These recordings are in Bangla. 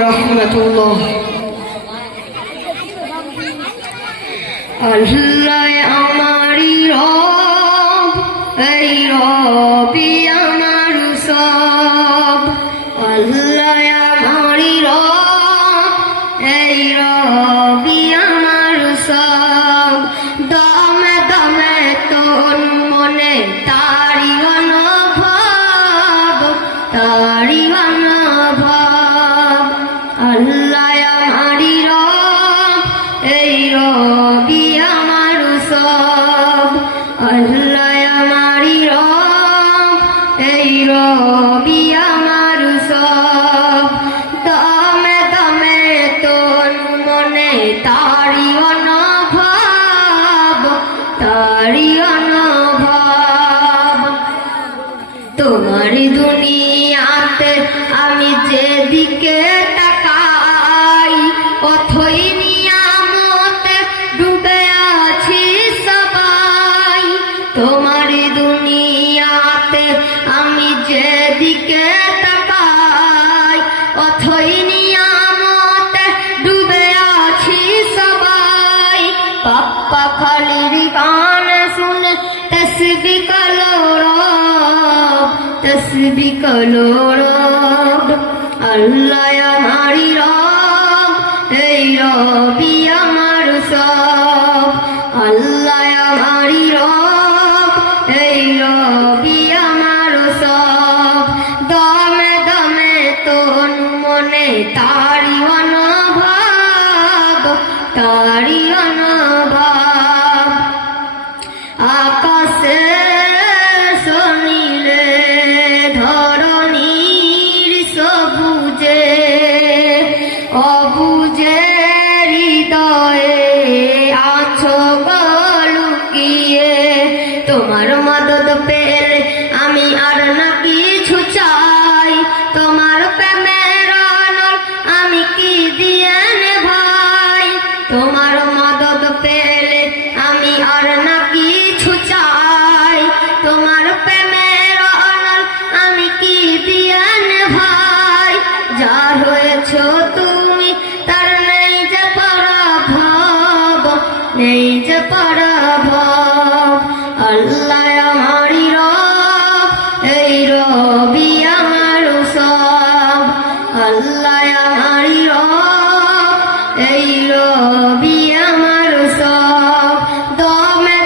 রহমতুল্লাহ। আল্লাহ আমারি রব, এই রবি আমার সব। আল্লাহ আমারি রব, এই রবি আমার সব। দমে দমে তোর মনে তারি অনুভব তারি দুনিয়াতে আমি যেদিকে সবাই। তোমার দুনিয়াতে আমি যেদিকে তসবি কলো রব তসবি কলো রব আল্লাহ আমারি রব এই রবি আমার সব আল্লাহ আমারি রব এই রবি আমার সব দমে দমে তোর মনে তারি অনুভব তারি অনুভব আল্লাহ এই সব। দমে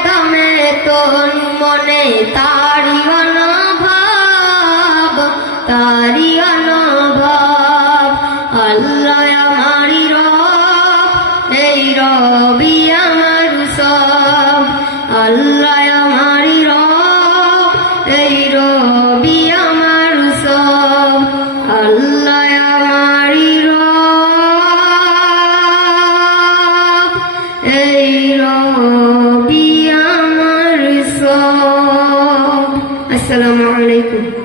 মনে তারি অনভাব তারি অনুভব। রবি আমার সব আসসালামু আলাইকুম